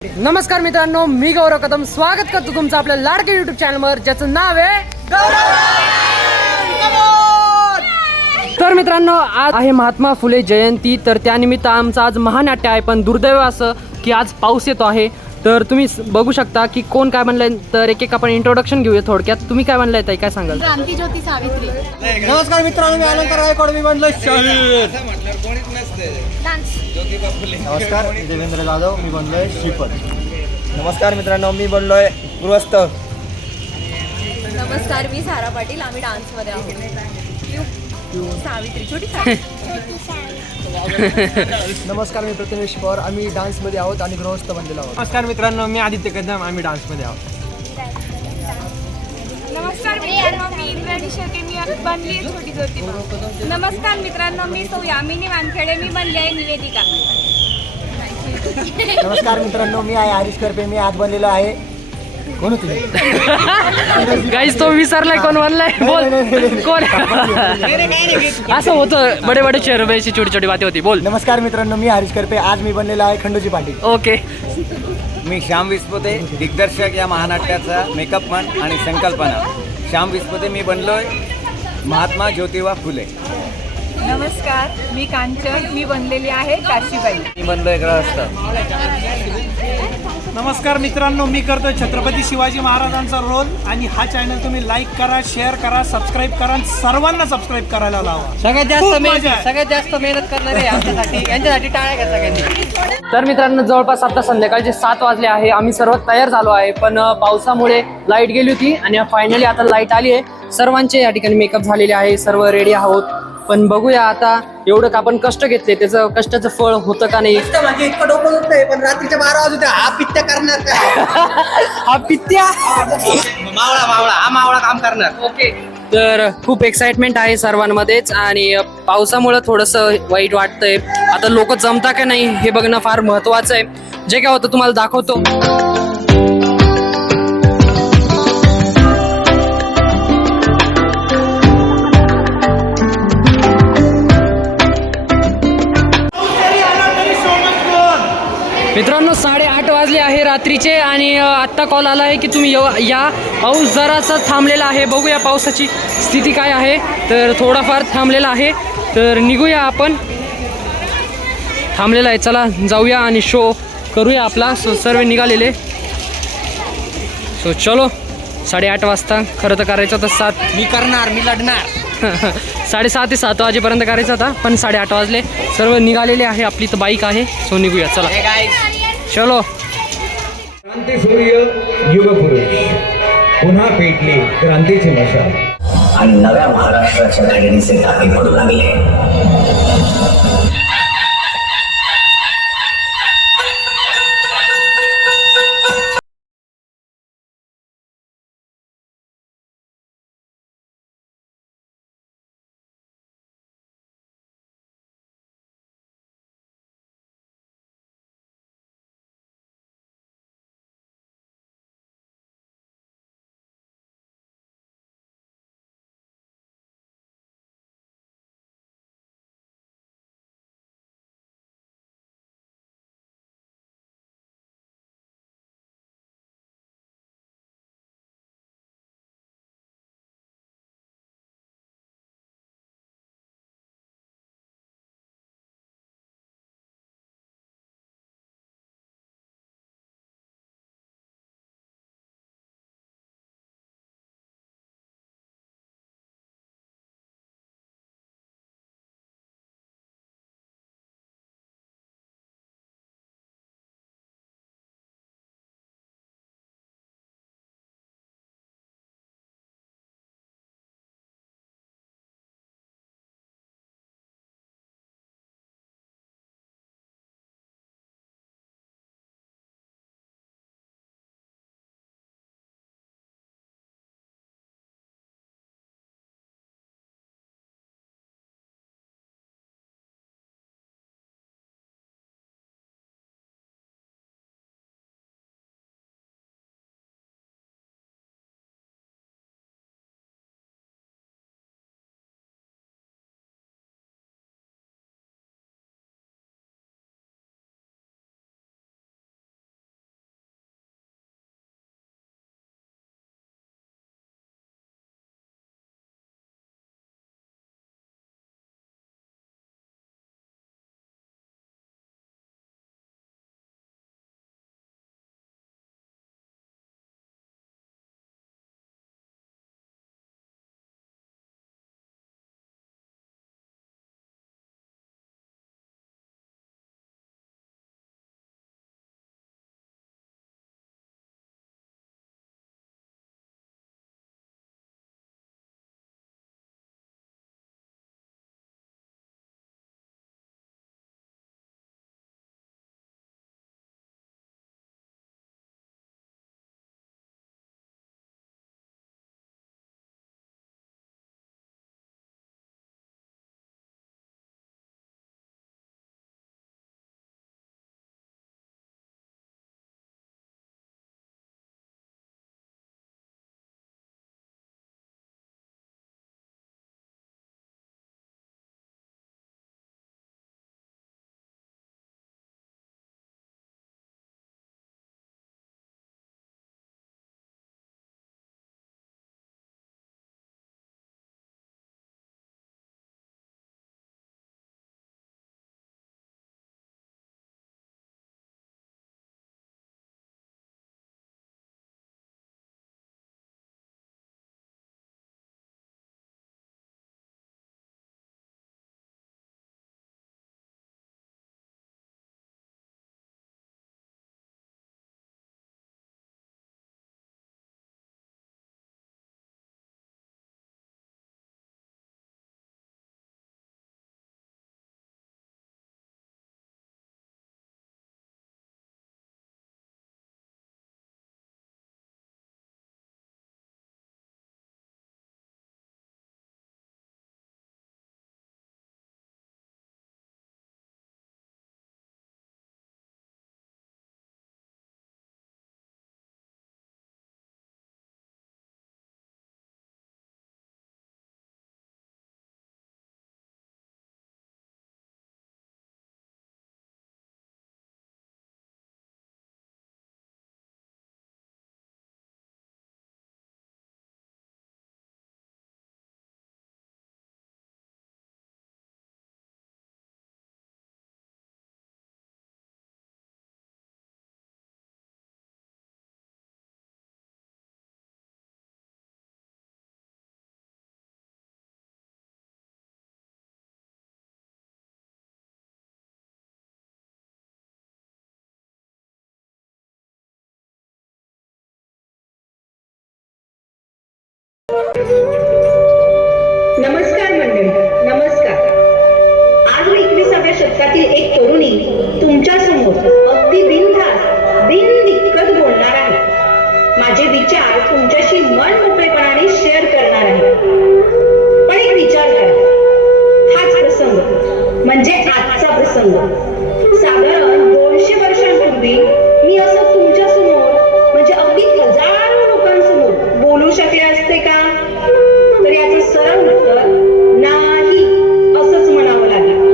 नमस्कार मित्रांनो, मी गौरव कदम स्वागत करतो तुमचं आपल्या लाडके YouTube चॅनलवर ज्याचं नाव आहे तर मित्रांनो, आज आहे महात्मा फुले जयंती. तर त्यानिमित्त आमचं आज महानाट्य आहे. पण दुर्दैव असं की आज पाऊस येतो आहे. तर तुम्ही बघू शकता की कोण काय म्हणलंय. तर एक आपण इंट्रोडक्शन घेऊया थोडक्यात. तुम्ही काय म्हणलाय ताई, काय सांगाल? क्रांती ज्योती सावित्री. नमस्कार मित्रांनो, मी अलंकार गायकवाड, मी बनलोय शाहीर. नमस्कार, मी देवेंद्र जाधव, मी बनलोय श्रीपद. नमस्कार मित्रांनो, मी बनलोय गृहस्थ. नमस्कार, मी सारा पाटील. आम्ही डान्समध्ये आहोत. सावित्री, छोटी नमस्कार, मी प्रथमेश पवार, आम्ही डान्समध्ये आहोत आणि गृहस्थ बनलेलो आहोत. नमस्कार मित्रांनो, मी आदित्य कदम, आम्ही डान्समध्ये आहोत. नमस्कार मित्रांनो, मी इंद्राणी शेटे, मी बनली आहे छोटी ज्योती. नमस्कार मित्रांनो, मी सौ यामिनी वानखेडे, मी बनली आहे निवेदिका. नमस्कार मित्रांनो, मी आहे हरीश करपे, मी आज बनलेलो आहे. कोण होते गाईज, तो विसरलाय कोण बनलाय. बोल कोण. असं होतं, बडे बडे शहर में ऐसी छोटी छोटी बातें होती. बोल. नमस्कार मित्रांनो, मी हरीश करपे, आज मी बनलेलो आहे खंडोजी पाटील. ओके. मी श्याम विस्पुते, दिग्दर्शक या महानाट्याचा मेकअपमन आणि संकल्पना. श्याम विस्पुते, मी बनलोय महात्मा ज्योतिबा फुले. नमस्कार, मी कांचन, मी बनलेली आहे काशीबाई. मी बनलोय ग्रहस्थ. नमस्कार मित्रांनो, मी करतोय छत्रपती शिवाजी महाराजांचा रोल. आणि हा चॅनल तुम्ही लाईक करा, शेअर करा, सबस्क्राईब करा आणि सर्वांना सबस्क्राईब करायला लावा. सगळ्यात जास्त मेहनत करणारे यांच्यासाठी टाळ्या घ्या सगळ्यांनी. तर मित्रांनो, जवळपास आता संध्याकाळचे 7 वाजले आहे. आम्ही सर्व तयार झालो आहे. पण पावसामुळे लाईट गेली होती आणि फायनली आता लाईट आली आहे. सर्वांचे या ठिकाणी मेकअप झालेले आहे, सर्व रेडी आहोत. पण बघूया आता, एवढं का आपण कष्ट घेतले, त्याचं कष्टाचं फळ होतं का नाही. म्हणजे इतकं डोकं दुखतंय, पण रात्रीच्या 12 वाजता हा पित्त्या करणार का? हा पित्या मावळा काम करणार. ओके. तर खूप एक्साइटमेंट आहे सर्वांमध्येच आणि पावसामुळे थोडंसं वाईट वाटतंय. आता लोक जमता का नाही हे बघणं फार महत्वाचं आहे. जे काय होतं तुम्हाला दाखवतो. मित्रांनो, 8:30 वाजले आहे रात्रीचे आणि आत्ता कॉल आला आहे की तुम्ही या. पाऊस जरासा थांबलेला आहे. बघूया पावसाची स्थिती काय आहे. तर थोडाफार थांबलेला आहे. तर निघूया आपण. थांबलेला आहे, चला जाऊया आणि शो करूया आपला. सर्व निघालेले. सो चलो. 8:30 वाजता खरं तर करायचं होतं 7. मी करणार, मी लढणार. 6:30 ते 7 वाजेपर्यंत करायचं होता, पण 8:30 वाजले. सर्व निघालेले आहे. आपली तर बाईक आहे. सो निघूया, चला चलो. क्रांती सूर्य युग पुरुष पुन्हा पेटली क्रांतीची मशाल आणि नव्या महाराष्ट्राच्या घडणीचे टाके पडू लागले. त्यातील एक तरुणी तुमच्या समोर अगदी बिनधास्त बिनदिक्कत बोलणार आहे. माझे विचार तुमच्याशी मन मोकळेपणाने शेअर करणार आहे. पण एक विचार करा, हाच प्रसंग म्हणजे आजचा प्रसंग साधारण 200 वर्षांपूर्वी मी असं तुमच्या समोर म्हणजे अगदी हजारो लोकांसमोर बोलू शकले असते का? तर याचं सरळ उत्तर नाही असंच म्हणावं लागेल.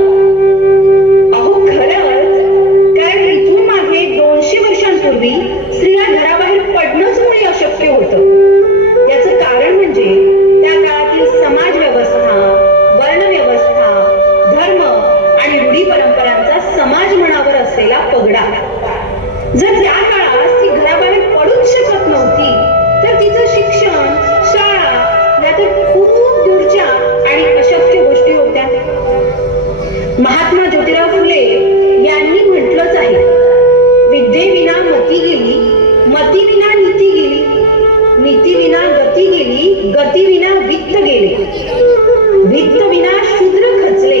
अहो खरंच, कारण इथून मागे 200 वर्षांपूर्वी स्त्रीला घराबाहेर पडणंच मुळे अशक्य होतं. याचं कारण म्हणजे त्या काळातील समाज व्यवस्था, वर्ण व्यवस्था, धर्म आणि रूढी परंपरांचा समाज मनावर असलेला पगडा. जर त्या काळात ती घराबाहेर पडूच शकत नव्हती तर तिचं शिक्षण, शाळा या तर खूप दूरच्या आणि अशक्य गोष्टी होत्या. महात्मा ज्योतिराव फुले यांनी म्हटलंच आहे, विद्येविना मती गेली, मतीविना नीती गेली, नीतीविना गती गेली, गतीविना वित्त गेले, वित्तविना शूद्र खचले,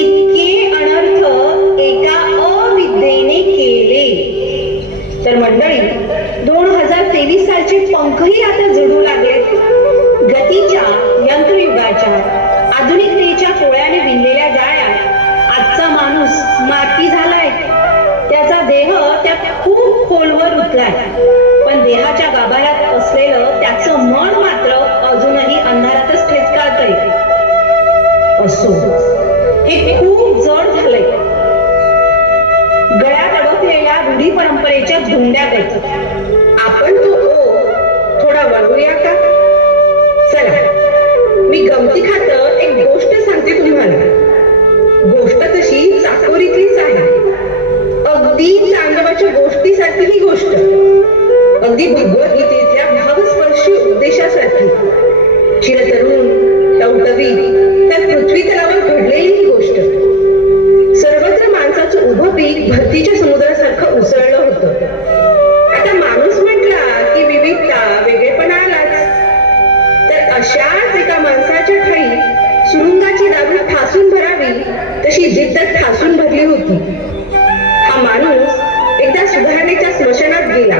इतके अनर्थ एका अविद्येने केले. तर मंडळी, 2023 सालचे पंखही आता जडू लागले. गतीच्या, यंत्रयुगाच्या, आधुनिकतेच्या पोळ्याने विणलेल्या जाळ्या आजचा माणूस माती झालाय. त्याचा देह त्यात खूप खोलवर रुतलाय, पण देहाच्या गाभाऱ्यात असलेलं त्याचं मन मात्र अजूनही अंधारातच ठेचकाळतंय. असो, हे खूप जड झालंय. गळ्यात अडकलेल्या रूढी परंपरेच्या धुंड्यागत आपण तो थोडा वळवूया का? चला, मी गमती खातर एक गोष्ट सांगते तुम्हाला. गोष्ट तशी चाकोरीतलीच आहे, अगदी चांगवाच्या गोष्टीसारखी ही गोष्ट, अगदी भगवद्गीतेतल्या भावस्पर्शी उपदेशासारखी. चिरतरुण, टवटवीत तर पृथ्वी तलावर घडलेली ही गोष्ट. सर्वत्र माणसाचं उभं पीक भरतीच्या समुद्रासारखं उसळलं होतं. आता माणूस म्हटला की विविधता, वेगळेपणा आलाच. तर अशाच एका माणसाच्या ठाई सुरुंगाची दाबी ठासून भरावी तशी जिद्द ठासून भरली होती. हा माणूस एकदा सुधारणेच्या स्मशानात गेला.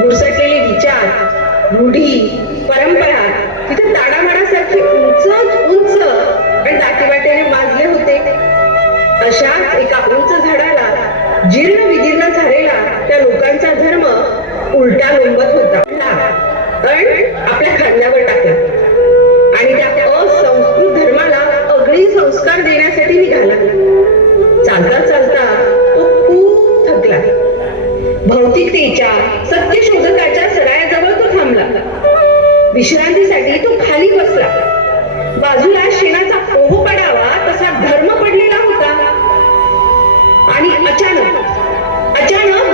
घुसटलेले विचार, रूढी, परंपरा तिथे ताडामाडासारखे उंच उंच आणि दाटीवाटीने माजले होते. अशाच एका उंच झाडाला जीर्ण विदीर्ण झालेला त्या लोकांचा धर्म उलटा लोंबत होता. पण आपल्या खांद्यावर टाकला आणि त्या असंस्कृत धर्माला अगदी संस्कार देण्यासाठी निघाला. चालता चालता तो खूप थकला. भौतिकतेच्या, सत्यशोधकाच्या सरायाजवळ तो थांबला. विश्रांतीसाठी तो खाली बसला. बाजूला शेणाचा पोह पडावा तसा धर्म पडलेला होता. आणि अचानक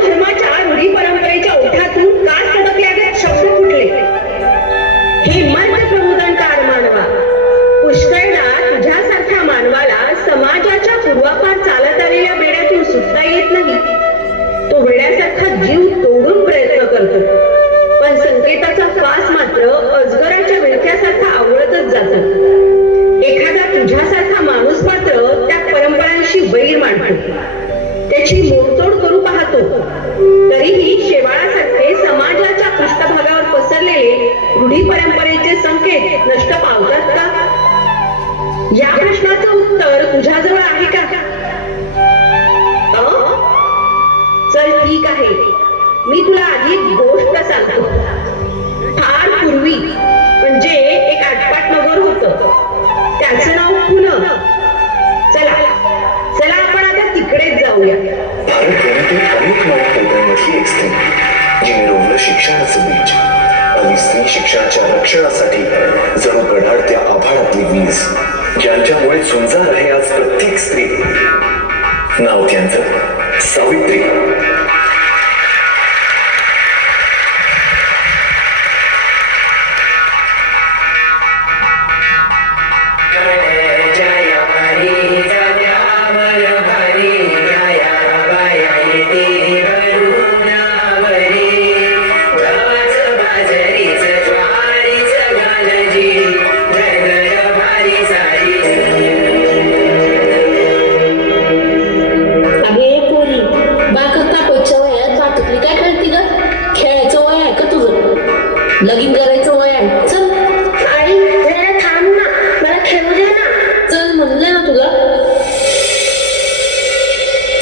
धर्माच्या रूढी परंपरेच्या ओठातून का सडकल्यागत शब्द फुटले. हे मंत्र प्रबोधनकार मानवा, पुष्कळदा तुझ्यासारख्या मानवाला समाजाच्या पूर्वापार चालत आलेल्या बेड्यातून सुटता येत नाही. तो वेड्यासारखा जीव तोडून प्रयत्न करतो, पण संकेताचा फास मात्र अजगराच्या विळख्यासारखा आवळतच जातो. एखादा तुझ्यासारखा माणूस मात्र त्या परंपरांशी वैर मांडतो, त्याची मोडतोड करू पाहतो. तरीही शेवाळासारखे समाजाच्या पृष्ठभागावर पसरलेले रूढी परंपरेचे संकेत नष्ट पावतात का? या प्रश्नाचं उत्तर तुझ्याजवळ आहे का? चल ठीक आहे, मी तुला आधी एक गोष्ट सांगतो. फार पूर्वी म्हणजे एक आटपाट नगर होतं, त्याचं नाव पुणे. चला चला आपण आता तिकडेच जाऊया. भारतभरातील अनेक नवकल्पनांमधली एक स्त्री जिने रोवलं शिक्षणाचं बीज आणि स्त्री शिक्षणाच्या रक्षणासाठी जणू कडाडत्या आभाळातली वीज, ज्यांच्यामुळे झुंजार आहे आज प्रत्येक स्त्री. नाव त्यांचं सावित्री. लगीन करायचं वय आहे. चल आई जरा थांब ना, मला खेळू दे ना. चल म्हणले ना तुला.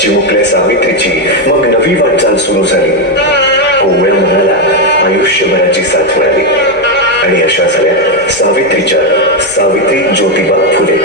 चिमुकल्या सावित्रीची मग नवी वाटचाल सुरू झाली. कोवळ्या मनाला आयुष्यभराची साथ मिळाली आणि अशा झाल्या सावित्री ज्योतिबा फुले.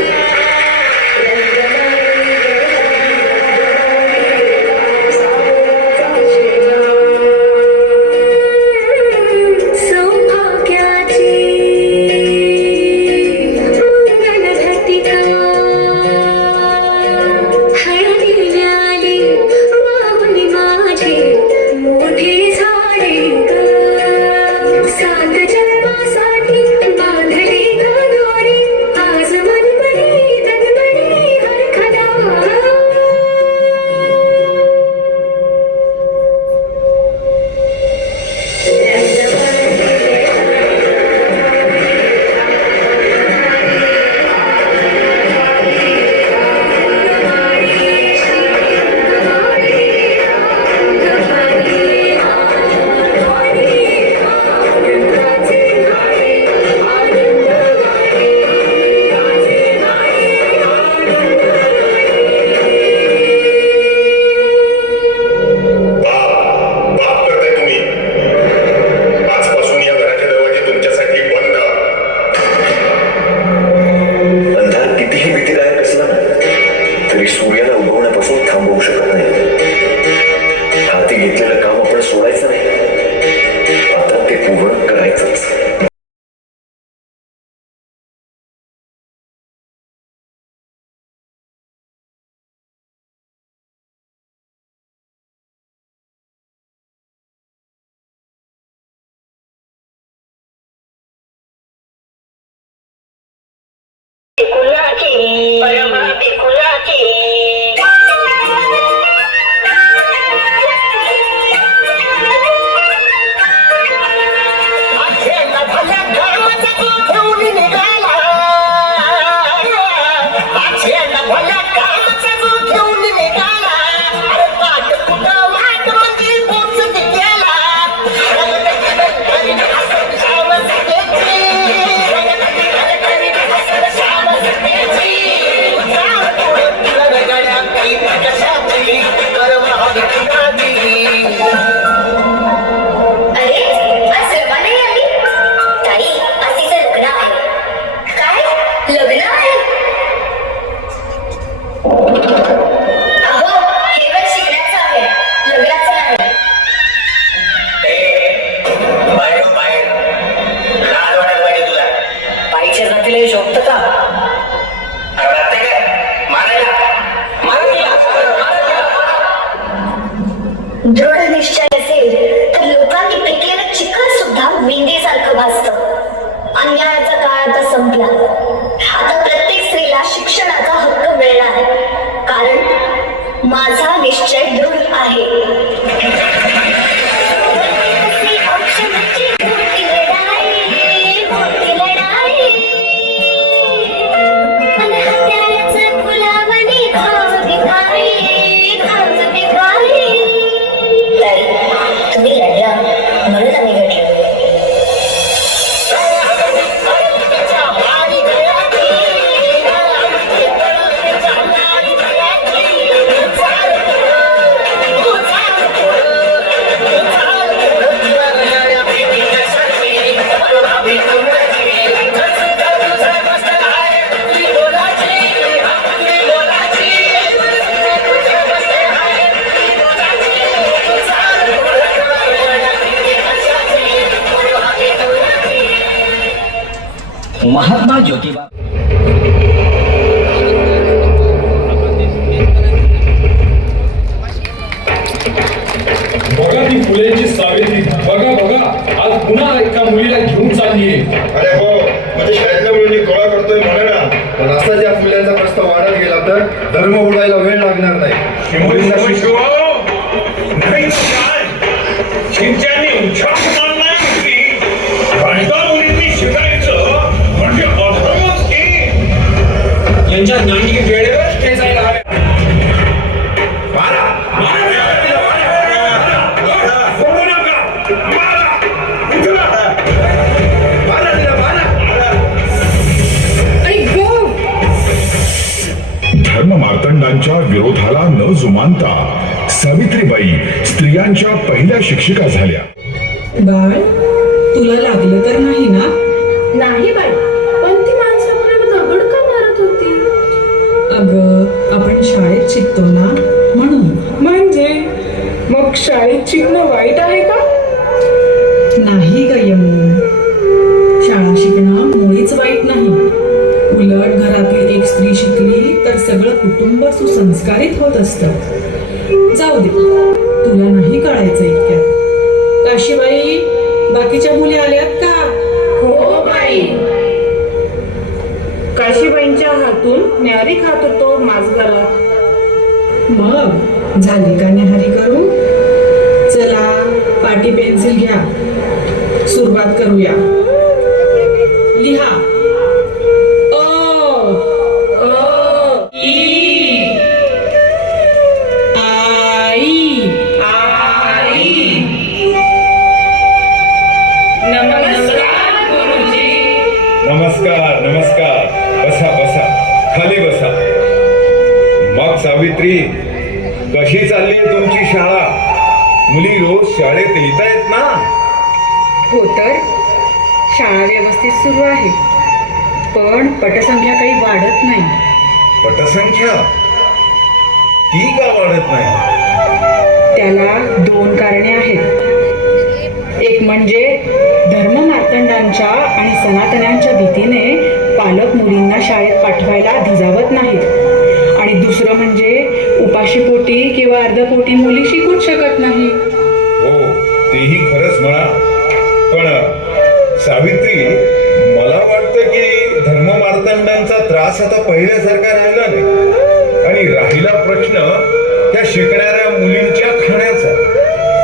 दृढ निश्चय असेल तर लोकांनी फेकलेलं चिखल सुद्धा मेंढीसारखं भासतं. अन्यायाचा काळ आता संपला. आता प्रत्येक स्त्रीला शिक्षणाचा हक्क मिळणार आहे, कारण माझा निश्चय दृढ आहे. महात्मा ज्योतिबा बघा ती फुलेची सावित्री. बघा बघा आज पुन्हा एका मुलीला घेऊन चाललीये. अरे हो, म्हणजे शाळेतल्या मुलींनी गोळा करतोय म्हणा ना. पण असा ज्या फुल्यांचा प्रस्ताव वाढत गेला तर धर्म उडायला वेळ लागणार नाही. यांच्या नाणी वेळेवर ठेचायला हव्या. सोडू नका. न जुमानता सावित्रीबाई स्त्रियांच्या पहिल्या शिक्षिका झाल्या. बाळ, तुला लागलं तर नाही ना? नाही बाई, पण ती माणसं मला दगड का मारत होती? अगं, आपण शाळेत शिकतो ना म्हणून. म्हणजे मग शाळेत शिकणं वाईट आहे का? नाही ग यमू, शाळा शिकणं मुळीच वाईट नाही. उलट घरातील एक स्त्री शिकली तर सगळं कुटुंब सुसंस्कारित होत असतं. जाऊ दे, तुला नाही कळायचं इतक्यात. काशीबाई, बाकीच्या मुली आल्यात का? हो बाई. काशीबाईंच्या हातून न्यारी खात होतो माझगरात. मग झाली का न्याहारी करू? चला, पाटी पेन्सिल घ्या, सुरुवात करूया. लिहा. नमस्कार नमस्कार. बसा बसा, खाली बसा. मग सावित्री, कशी चालली तुमची शाळा? मुली रोज शाळेत येत आहेत ना? हो तर, शाळा व्यवस्थित सुरू आहे, पण पटसंख्या काही वाढत नाही. पटसंख्या ती का वाढत नाही? त्याला 2 कारणे आहेत. एक म्हणजे धर्म मार्तंडांच्या आणि सनातन्यांच्या भीतीने पालक मुलींना शाळेत पाठवायला धजावत नाहीत. आणि दुसरं म्हणजे उपाशीपोटी किंवा अर्धपोटी मुली शिकूच शकत नाही. हो, तेही खरंच म्हणा. पण सावित्री, मला वाटतं की धर्म मार्तंडांचा त्रास आता पहिल्यासारखा राहिला नाही. आणि राहिला प्रश्न त्या शिकणाऱ्या मुलींच्या खाण्याचा,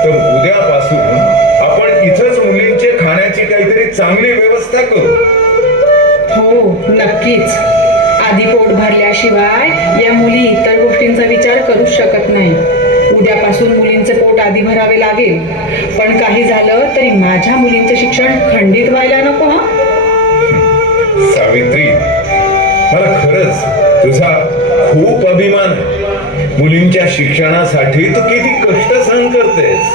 तर उद्यापासून आपण इथंच मुलींचे खाण्याची काहीतरी चांगली व्यवस्था करू. हो, नक्कीच. आधी पोट भरल्याशिवाय या मुली इतर गोष्टींचा विचार करूच शकत नाही. उद्यापासून मुलींचे पोट आधी भरावे लागेल. पण काही झालं तरी माझ्या मुलींचे शिक्षण खंडित व्हायला नको. हा सावित्री, मला खरंच तुझा खूप अभिमान आहे. मुलींच्या शिक्षणासाठी तू किती कष्ट सहन करतेस.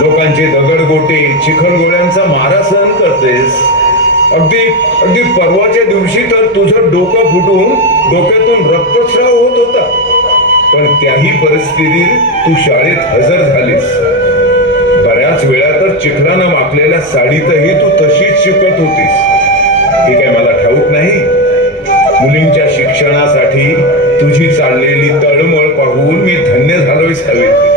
लोकांचे दगडगोटे, चिखलगोळ्यांचा मारा सहन करतेस. अगदी अगदी परवाच्या दिवशी तर तुझं डोकं फुटून डोक्यातून रक्तस्राव होत होता. पण त्याही परिस्थितीत तू शाळेत हजर झालीस. बऱ्याच वेळा तर चिखलानं माखलेल्या साडीतही तू तशीच शिकत होतीस. हे काय मला ठाऊक नाही? मुलींच्या शिक्षणासाठी तुझी चाललेली तळमळ पाहून मी धन्य झालोय सावित्री.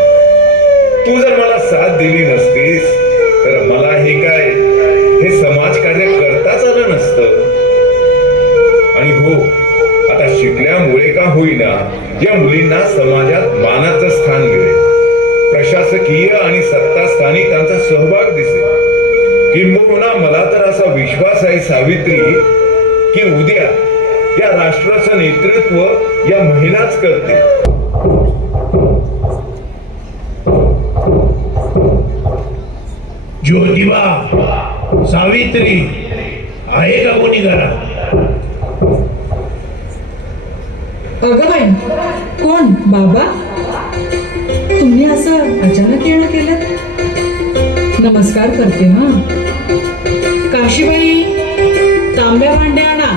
तू जर मला साथ दिली नसतीस तर मला हे समाजकार्य करताच आलं नसतं. आणि हो, आता शिकल्यामुळे का होईना या मुलींना समाजात मानाचं स्थान मिळेल. प्रशासकीय आणि सत्तास्थानी त्यांचा सहभाग दिसेल. किंबहुना मला तर असा विश्वास आहे सावित्री की उद्या या राष्ट्राचं नेतृत्व या महिलाच करतील. ज्योतिबा, सावित्री, आहे का कोणी घरात? अगं बाई, कोण? बाबा, तुम्ही असं अचानक येणं केलं? नमस्कार करते. हा, काशीबाई, तांब्या भांड्या आणा.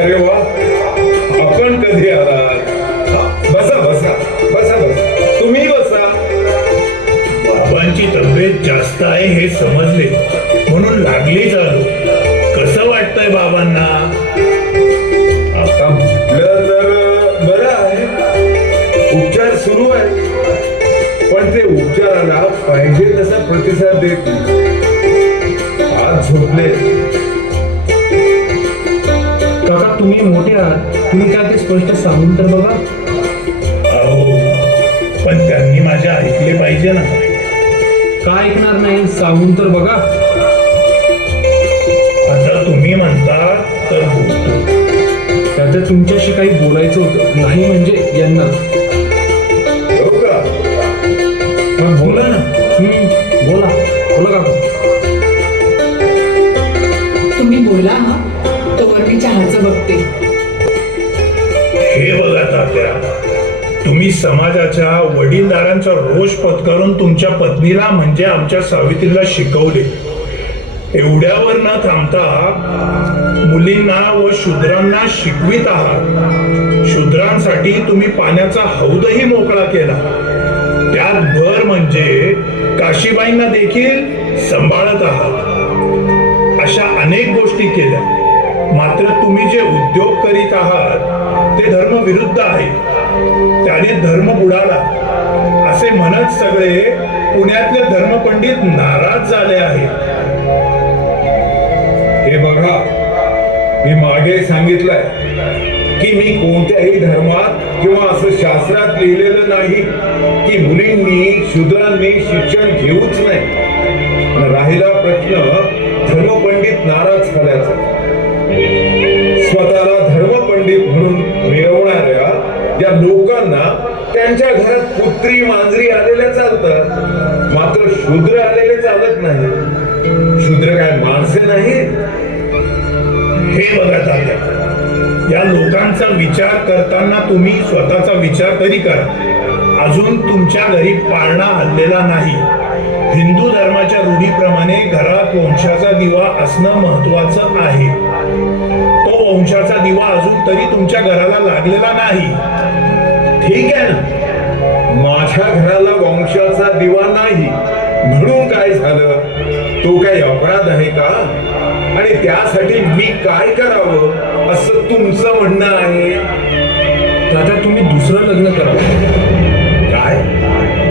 अरे वा, आपण कधी आलात? बसा बसा बसा बसा, तुम्ही बसा. बाबांची तब्येत जास्त आहे हे समजले म्हणून लागलीच आलो. कसं वाटतंय बाबांना? आता म्हटलं तर बरं आहे. उपचार सुरू आहे, पण ते उपचाराला पाहिजे तसा प्रतिसाद देत नाही. आज झोपले. काका, तुम्ही मोठे आहात, तुम्ही काय ते स्पष्ट सांगून तर बघा. अहो, पण त्यांनी माझ्या ऐकले पाहिजे ना. काय ऐकणार नाही, सांगून तर बघा. आता तुम्ही म्हणता तर बोलतो. त्यात तुमच्याशी काही बोलायचं होतं. नाही म्हणजे यांना. हो का? मग बोला ना. बोला बोला काका. तुम्ही बोला. हा, तोवर मी चहाचं बघते. हे समाजाच्या वडीलधाऱ्यांचा रोष पत्करून तुमच्या पत्नीला म्हणजे आमच्या सावित्रीला शिकवले. एवढ्यावर न थांबता मुलींना व शूद्रांना शिकवित आहात. शूद्रांसाठी तुम्ही पाण्याचा हौदही मोकळा केला. त्यात भर म्हणजे काशीबाईंना देखील सांभाळत आहात. अशा अनेक गोष्टी केल्या. मात्र तुम्ही जे उद्योग करीत आहात ते धर्मविरुद्ध आहे. त्याने धर्म बुडाला असे म्हणत सगळे पुण्यातले धर्मपंडित नाराज झाले आहेत. हे बघा, मी मागे सांगितलंय की मी कोणत्याही धर्मात किंवा असं शास्त्रात लिहिलेलं नाही की मुलींनी शूद्रांनी शिक्षण घेऊच नाही. राहिला प्रश्न धर्मपंडित नाराज झाल्याचा. स्वतःला धर्मपंडित म्हणून मिळवणाऱ्या या लोकांना त्यांच्या घरात कुत्री मांजरी आलेल्या चालतात, मात्र शूद्र आलेले चालत नाही. शूद्र काय माणसे नाहीत? हे बघा तात्या, या लोकांचा विचार करताना तुम्ही स्वतःचा विचार तरी करा. अजून तुमच्या घरी पाळणा हल्लेला नाही. हिंदू धर्माच्या रूढीप्रमाणे घरात वंशाचा दिवा असणं महत्वाचं आहे. तो वंशाचा दिवा अजून तरी तुमच्या घराला लागलेला नाही. ठीक आहे ना, माझ्या घराला वंशाचा दिवा नाही म्हणून काय झालं? तो काही अपराध आहे का? आणि त्यासाठी मी काय करावं असं तुमचं म्हणणं आहे? दादा, तुम्ही दुसरं लग्न करा. काय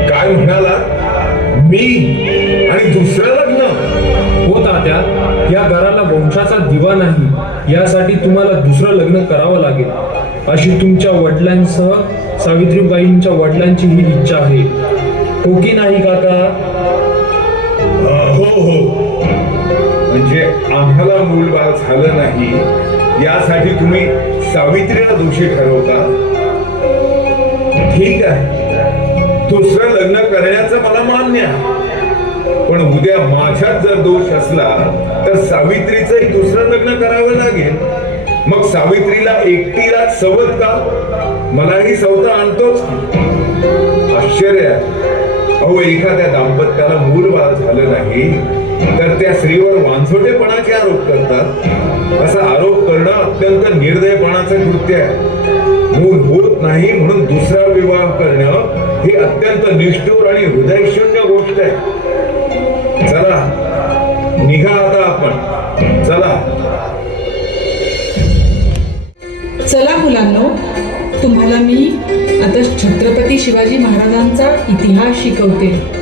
काय म्हणाला? मी आणि दुसरं लग्न? हो तात्या, या घराला वंशाचा दिवा नाही यासाठी तुम्हाला दुसरं लग्न करावं लागेल अशी तुमच्या वडिलांसह सावित्रीबाईंच्या वडिलांची ही इच्छा आहे. हो की नाही काका? हो हो. म्हणजे आम्हाला मूलबाळ झालं नाही यासाठी तुम्ही सावित्रीला दोषी ठरवता? ठीक आहे, दुसरं लग्न करण्याचं मला मान्य आहे. पण उद्या माझ्यात जर दोष असला तर सावित्रीचंही दुसरं लग्न करावं लागेल. मग सावित्रीला एकटीला सवत का? मलाही सवता आणतोच. आश्चर्य आहे. अहो, एखाद्या दाम्पत्याला मूलबाळ झालं नाही तर त्या स्त्रीवर वांझोटेपणाचे आरोप करतात. असा आरोप करणं अत्यंत निर्दयपणाचं कृत्य आहे. मूल होत नाही म्हणून दुसरा विवाह करणं ही अत्यंत निष्ठुर आणि हृदयशून्य गोष्ट आहे. चला निघा आता आपण. चला चला मुलांनो, तुम्हाला मी आता छत्रपती शिवाजी महाराजांचा इतिहास शिकवते.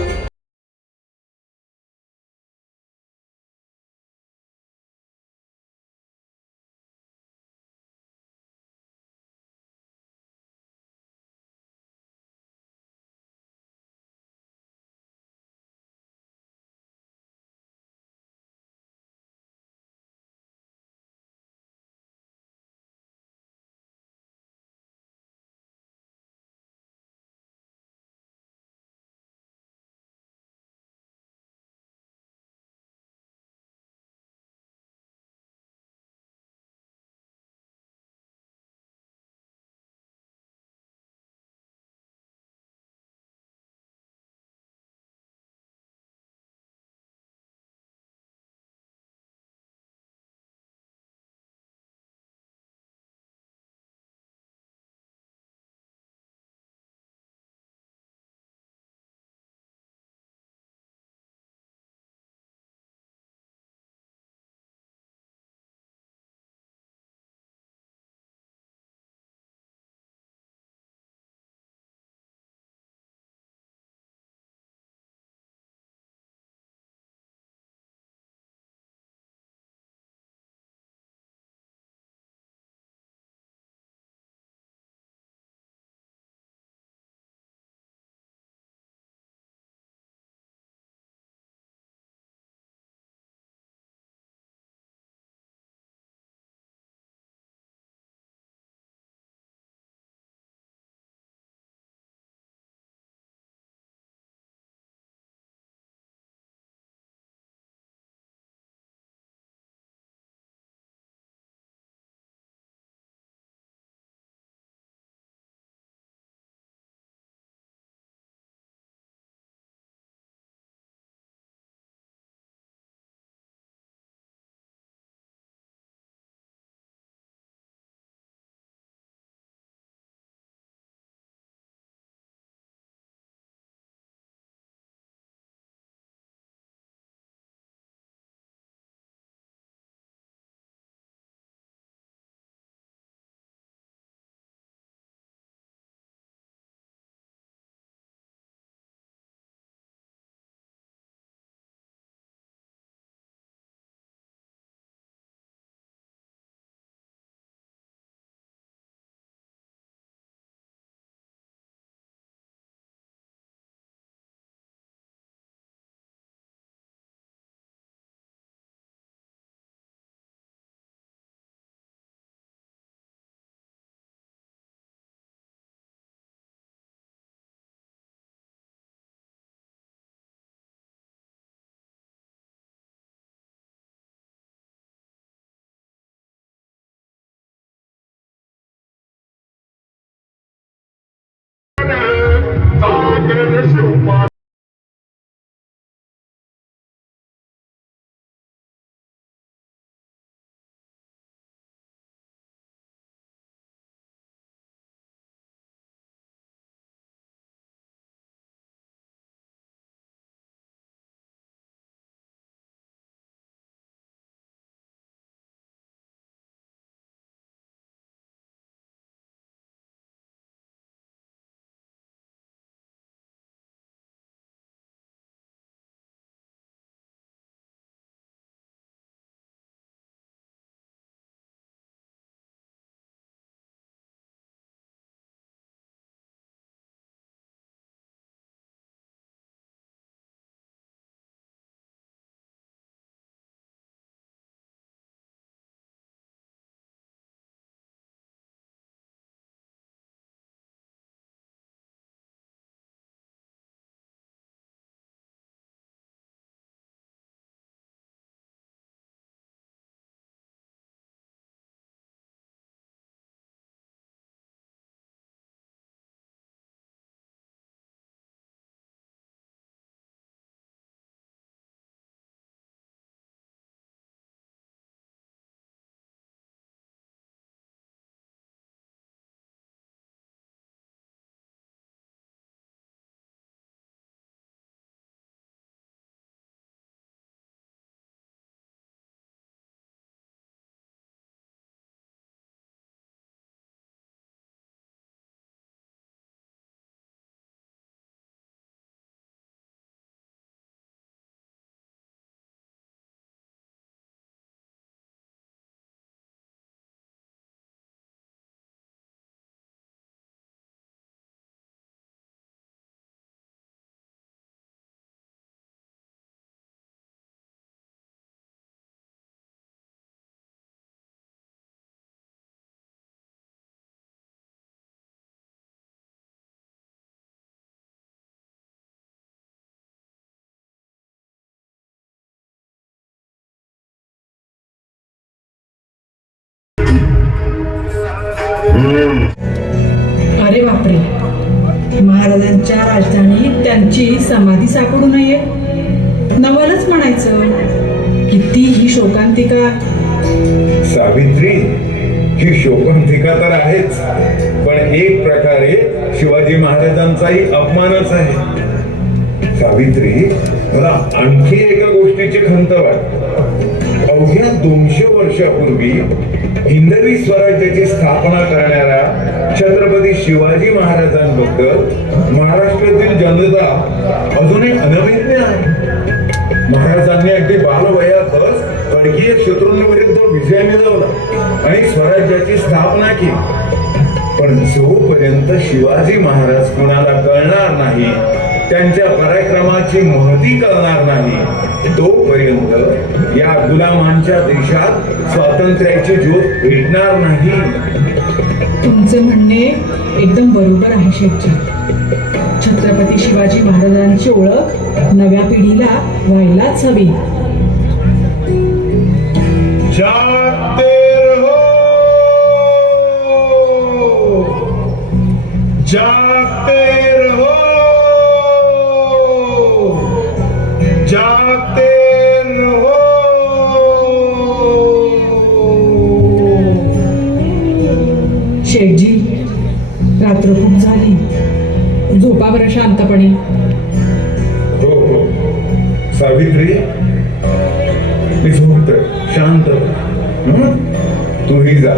त्यांच्या राजधानीत त्यांची समाधी सापडू नये. नवलच म्हणायचं. किती ही शोकांतिका. सावित्री ही शोकांतिका तर आहेच, पण एक प्रकारे शिवाजी महाराजांचाही अपमानच आहे. सावित्री, मला आणखी एका गोष्टीची खंत वाटते. अवघ्या 200 वर्षापूर्वी हिंदवी स्वराज्याची स्थापना करणाऱ्या छत्रपती शिवाजी महाराजांबद्दल महाराष्ट्रातील जनता अजूनही अनभिज्ञ आहे. महाराजांनी अगदी बालवयातच परकीय शत्रूंविरुद्ध विजय मिळवला आणि स्वराज्याची स्थापना केली. पण जोपर्यंत शिवाजी महाराज कुणाला कळणार नाही, त्यांच्या पराक्रमाची महती कळणार नाही, तोपर्यंत या गुलामांच्या देशात स्वातंत्र्याची ज्योत पेटणार नाही. तुमचे म्हणणे एकदम बरोबर आहे शेठजी. छत्रपती शिवाजी महाराजांची ओळख नव्या पिढीला व्हायलाच हवी. जागते रहो, जागते रहो, जागते रहो. शेठजी, रात्र खूप झाली. झोपा बरं शांतपणे. हो हो सावित्री, मी झोपतोय शांत. तूही जा.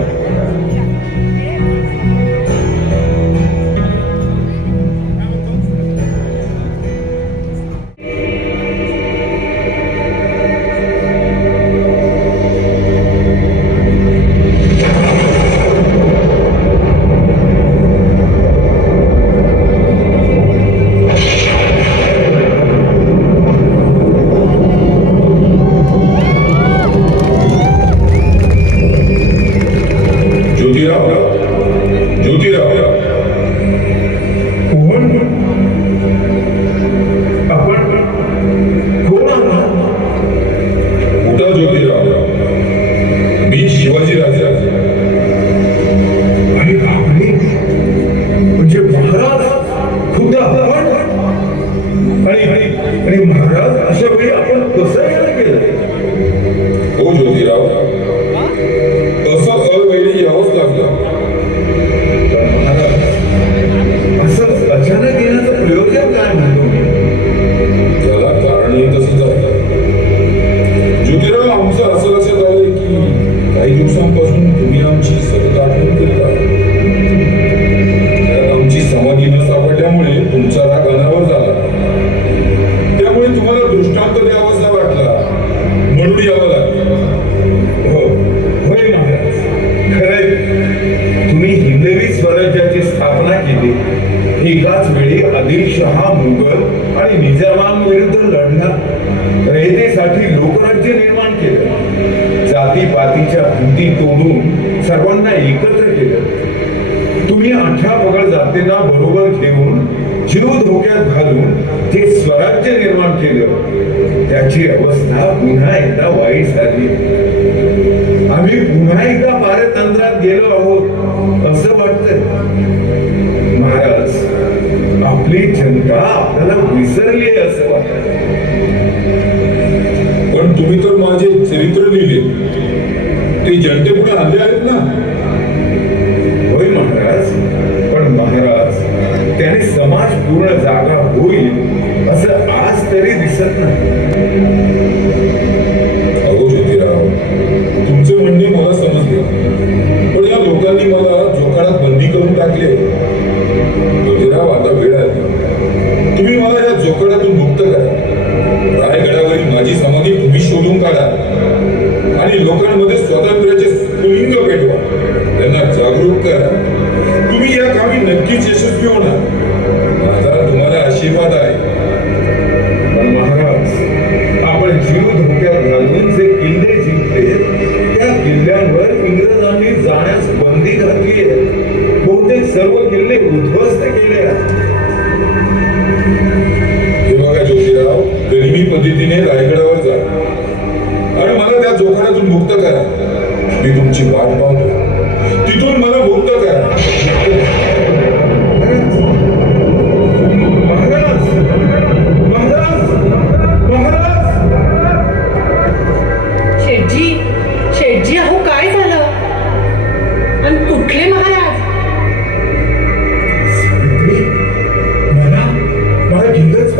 एकाच वेळी आदिलशहा मुघल आणि निजामांविरुद्ध लढला. रयतेसाठी लोकराज्य निर्माण केलं. जातीपातीच्या भिंती तोडून सर्वांना एकत्र केलं. तुम्ही 18 पगड जातींना बरोबर घेऊन जीव धोक्यात घालून जे स्वराज्य निर्माण केलं, त्याची अवस्था पुन्हा एकदा वाईट झाली. आम्ही पुन्हा एकदा पारतंत्र्यात गेलो आहोत असं वाटतंय. महाराज, आपली जनता आपल्याला विसरली असं वाटत. पण तुम्ही तर माझे चरित्र लिहिले, ते जनतेपुढे आणले आहेत ना. होय महाराज, पण महाराज, त्याने समाज पूर्ण जागा होईल असं आज तरी दिसत नाही. अहो ज्योतिराव, तुमचे म्हणणे मला समजले, पण या लोकांनी मला जोकाडात बंदी करून टाकले. ज्योतिराव, आता वेळ आली. तुम्ही मला या जोकाडातून मुक्त करा. रायगडावरील माझी समाधी तुम्ही शोधून काढा आणि लोकांमध्ये स्वातंत्र्याचे स्फुलिंग पेटवा. त्यांना जागरूक करा. तुम्ही या कामी नक्कीच यशस्वी होणार. माझा तुम्हाला आशीर्वाद आहे. पण महाराज, आपण जीव धोक्यात घालून जे किल्ले जिंकले, त्या किल्ल्यांवर इंग्रजांनी जाण्यास बंदी घातली आहे. बहुतेक सर्व किल्ले उद्ध्वस्त केले आहेत.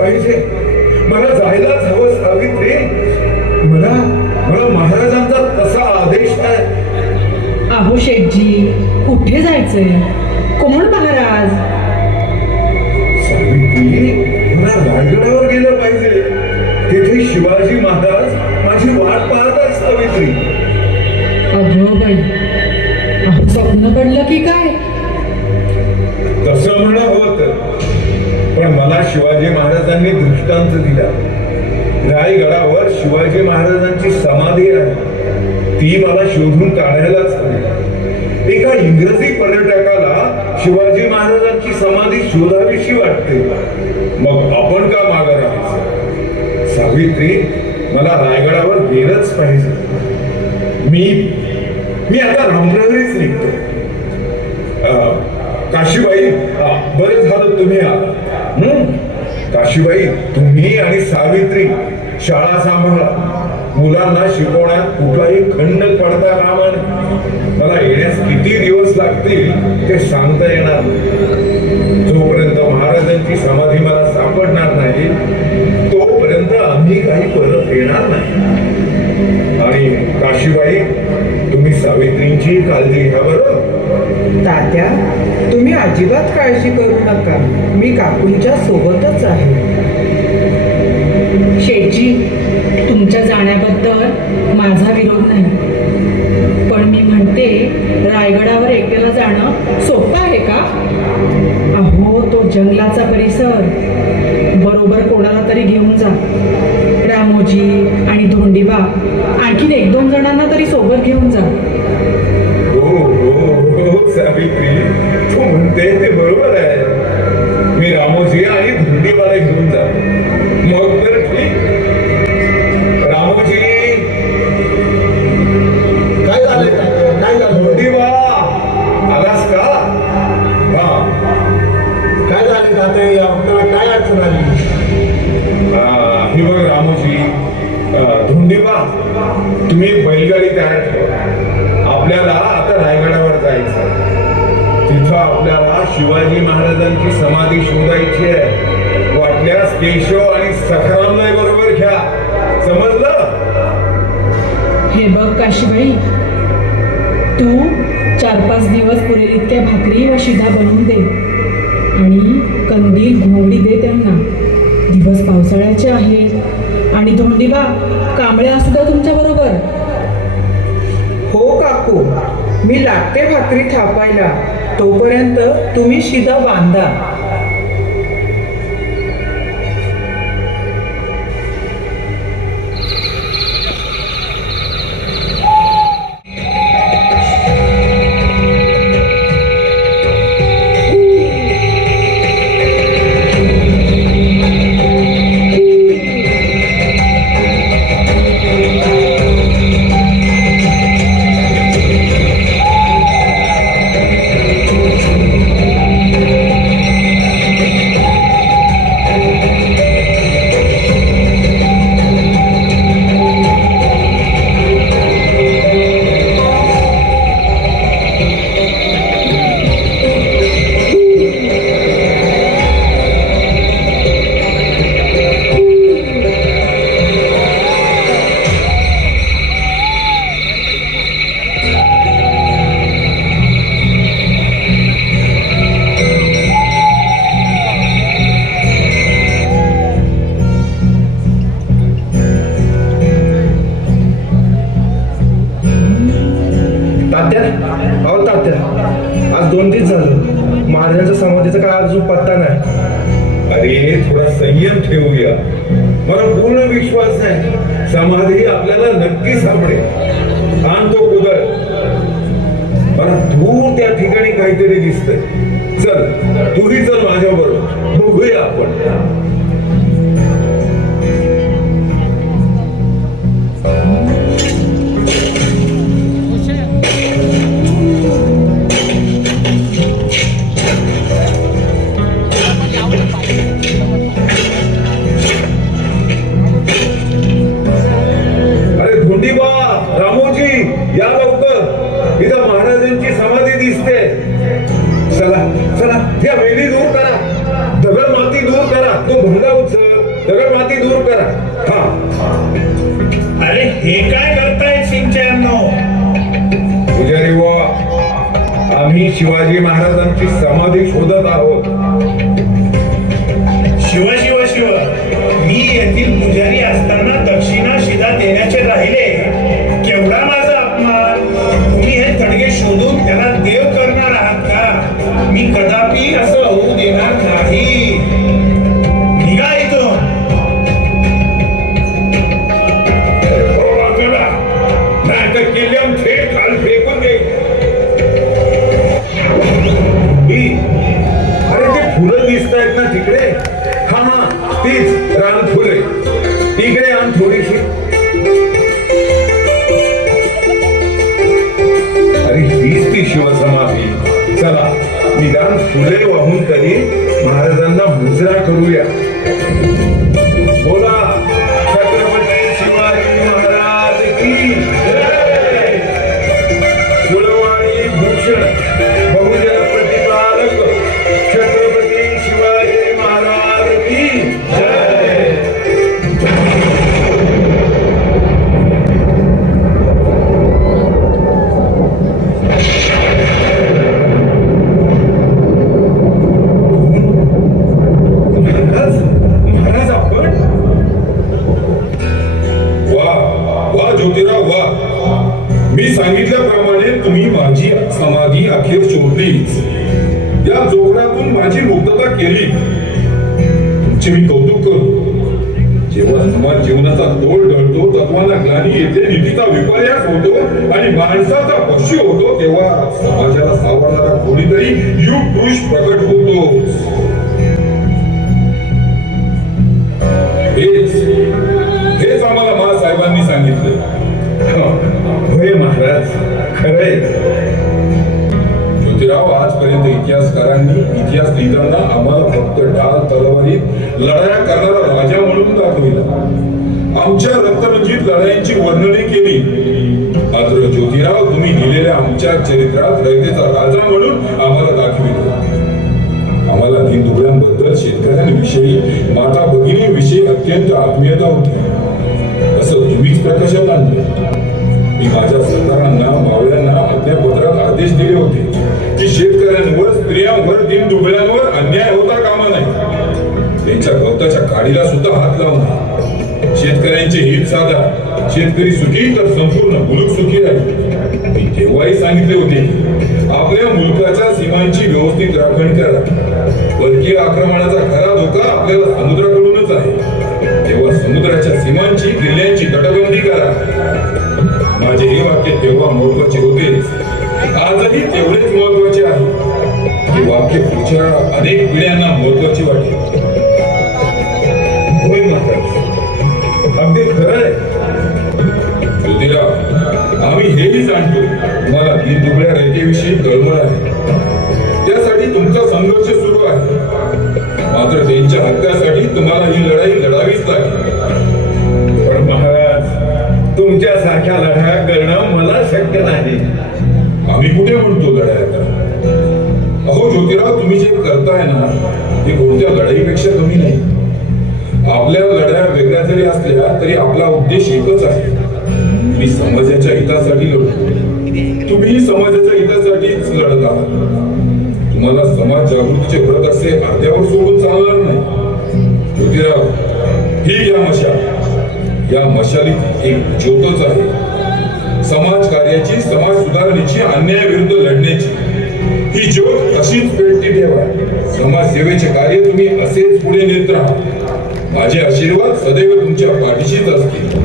पाहिजे. मला जायलाच हवं सावित्री. मला मला महाराजांचा तसा आदेश आहे. अहो शेठजी, कुठे जायचंय? कोण महाराज? सावित्री, मला रायगडावर गेलं पाहिजे. तिथे शिवाजी महाराज माझी वाट पाहत आहेत. सावित्री, अगं बाई, अहो स्वप्न पडलं की काय? तसं म्हणणं होत, पण मला शिवाजी महाराजांनी दृष्टांत दिला. रायगडावर शिवाजी महाराजांची समाधी आहे. ती मला शोधून काढायलाच हवी. एका इंग्रजी पर्यटकाला शिवाजी महाराजांची समाधी शोधावीशी वाटते. मग आपण का मागे राहायचं? सावित्री, मला रायगडावर गेलंच पाहिजे. मी आता रामप्रहरीच निघतो. काशीबाई, बरं झालं तुम्ही आला. काशीबाई, तुम्ही आणि सावित्री शाळा सांभाळा. मुलांना शिकवण्यात कुठलाही खंड पडता कामा नये. मला येण्यास किती दिवस लागतील ते सांगता येणार नाही. जोपर्यंत महाराजांची समाधी मला सापडणार नाही तोपर्यंत आम्ही काही परत येणार नाही. आणि काशीबाई, तुम्ही सावित्रींची काळजी घ्या बरं. तात्या, तुम्ही अजिबात काळजी करू नका. मी काकूंच्या सोबतच आहे. शेठजी, तुमच्या जाण्याबद्दल माझा विरोध नाही, पण मी म्हणते रायगडावर एकट्याला जाणं सोपं आहे का? अहो, तो जंगलाचा परिसर. बरोबर कोणाला तरी घेऊन जा. रामोजी आणि धोंडीबा, आणखीन 1-2 जणांना तरी सोबत घेऊन जा. हो सावित्री, तू म्हणते ते बरोबर आहे. मी रामोजी आणि धुंडीबाला घेऊन जा. मग तर ठीक. रामोजी, काय झालं? काय झालं? धुंडीबा, आलास का? हा, काय झाले तात्या? आपल्याला काय अडचण आली? ही बघ रामोजी, धुंडीबा, तुम्ही बैलगाडी तयार ठेवा. आपल्याला आता रायगडावर जायचं. तिथं आपल्याला शिवाजी महाराजांची समाधी शोधायची आहे. वाटल्यास केशव आणि सखारामला बरोबर घ्या. समजलं? हे बघ काशीबाई, तू 4-5 दिवस पुरेल इतक्या भाकरी व शिधा बनवून दे आणि कंदील घोंगडी दे त्यांना. दिवस पावसाळ्याचे आहेत. आणि धोंडीबा, कांबळ्या सुद्धा तुमच्या बरोबर. हो काकू, मी लागते भाकरी थापायला. तोपर्यंत तुम्ही शिदा बांधा. आज 2 दिवस झालं. महाराजांच्या समाधीचा काय अजून पत्ता नाही. अरे, थोडा संयम ठेवूया. मला पूर्ण विश्वास आहे समाधी आपल्याला नक्की सापडेल. आणतो कुदळ. मला दूर त्या ठिकाणी काहीतरी दिसतंय. चल, तूही चल माझ्या बरोबर. बघूया आपण. या लवकर, इथं महाराजांची समाधी दिसते. चला चला, या वेली दूर करा, दगड माती दूर करा. हे काय करतायत सिंचनो? पुजारी व आम्ही शिवाजी महाराजांची समाधी शोधत आहोत. शिव शिव शिव, मी येथील पुजारी असताना दक्षिणा शिधा देण्याचे राहिले. केवढा माझा अपमान! तुम्ही हे थडगे शोधून त्याला देव करणार आहात का? मी कदापि असं होऊ देणार नाही. निघा इथून. नाटक केल्यावर थेट काल फेकून दे. अरे ते फुलं दिसत आहेत ना तिकडे? हा हा, तीच रान फुले. इकडे आण थोडीशी. अरे हीच ती शिवसमाधी. चला निदान फुले वाहून तरी महाराजांना मुजरा करूया. बोला छत्रपती शिवाजी महाराज की जय. सुळवाणी भूषण बहुजन प्रतिपालक छत्रपती शिवाजी महाराज की जय. महाराज आपण वा ज्योतिराव वा. मी सांगितल्याप्रमाणे तुम्ही माझी समाधी अखेर शोधलीच. या जोखडातून माझी मुक्तता केली. तुमचे मी कौतुक करतो. जेव्हा समाज जीवनाचा तोल ढळतो, तत्वांना ग्लानी येते, नीतीचा विपर्यास होतो आणि माणसाचा पक्षी होतो, तेव्हा समाजाला सावरणारा कोणीतरी युग पुरुष प्रकट होतो. हेच आम्हाला महासाहेबांनी सांगितलं. होय महाराज, खरंय. ज्योतिराव, आजपर्यंत इतिहासकारांनी इतिहास लिहिताना आम्हाला फक्त ढाल तलवारीत लढाया करणारा राजा म्हणून दाखविला. आमच्या रक्तरंजित लढाईंची वर्णने केली. मात्र ज्योतिराव, तुम्ही लिहिलेल्या आमच्या चरित्रात रयतेचा राजा म्हणून आम्हाला दाखविलं. आम्हाला दीनदुबळ्यांबद्दल, शेतकऱ्यांविषयी, माता भगिनीविषयी अत्यंत आत्मीयता होती. असं तुम्हीच प्रकाशात आणलं. मी माझ्या सरदारांना, मावळ्यांना आज्ञापत्रात आदेश दिले होते की शेतकऱ्यांवर, स्त्रियांवर, दीनदुबळ्यांवर अन्याय होता कामा नाही. त्यांच्या गवताच्या काडीला सुद्धा हात लावू नये. शेतकऱ्यांचे हित साधा. शेतकरी सुखी तर संपूर्ण मुलूक सुखी राहील. मी तेव्हाही सांगितले होते की आपल्या मुलकाच्या सीमांची व्यवस्थित राखण करा. परकीय आक्रमणाचा खरा धोका आपल्याला समुद्राकडूनच आहे. तेव्हा समुद्राच्या सीमांची, किल्ल्यांची तटबंदी करा. माझे हे वाक्य तेव्हा महत्वाचे होते, आजही तेवढेच महत्वाचे आहे. हे वाक्य पुढच्या अनेक पिढ्यांना महत्वाचे वाटेल. होय महाराज, अगदी खरंय. ज्योतिराव, आम्ही हेही जाणतो तुम्हाला दीनदुबळ्या रयतेविषयी तळमळ आहे. त्यासाठी तुमचा संघर्ष सुरू आहे. मात्र त्यांच्या हक्कासाठी तुम्हाला ही लढाई लढावीच लागेल. पण महाराज, तुमच्यासारख्या लढाया करणं मला शक्य नाही. आम्ही कुठे म्हणतो लढाया करा. अहो ज्योतिराव, तुम्ही जे करताय ना, ते कोणत्या लढाईपेक्षा कमी नाही. आपल्या लढाया वेगळ्या जरी असल्या तरी आपला उद्देश एकच आहे. मी समाजाच्या हितासाठी लढतो. तुम्ही समाजाच्या हितासाठीच लढत आहात. तुम्हाला समाज जागृतीचे व्रत असे अर्ध्यावर सोडून चालणार नाही. ज्योतिराव, ही घ्या मशाल. या मशालीत एक ज्योतच आहे. समाज कार्याची, समाज सुधारणेची, अन्यायाविरुद्ध लढण्याची. ही ज्योत अशीच पेटती ठेवा. समाजसेवेचे कार्य तुम्ही असेच पुढे नेत राहा. माझे आशीर्वाद सदैव तुमच्या पाठीशीच असतील.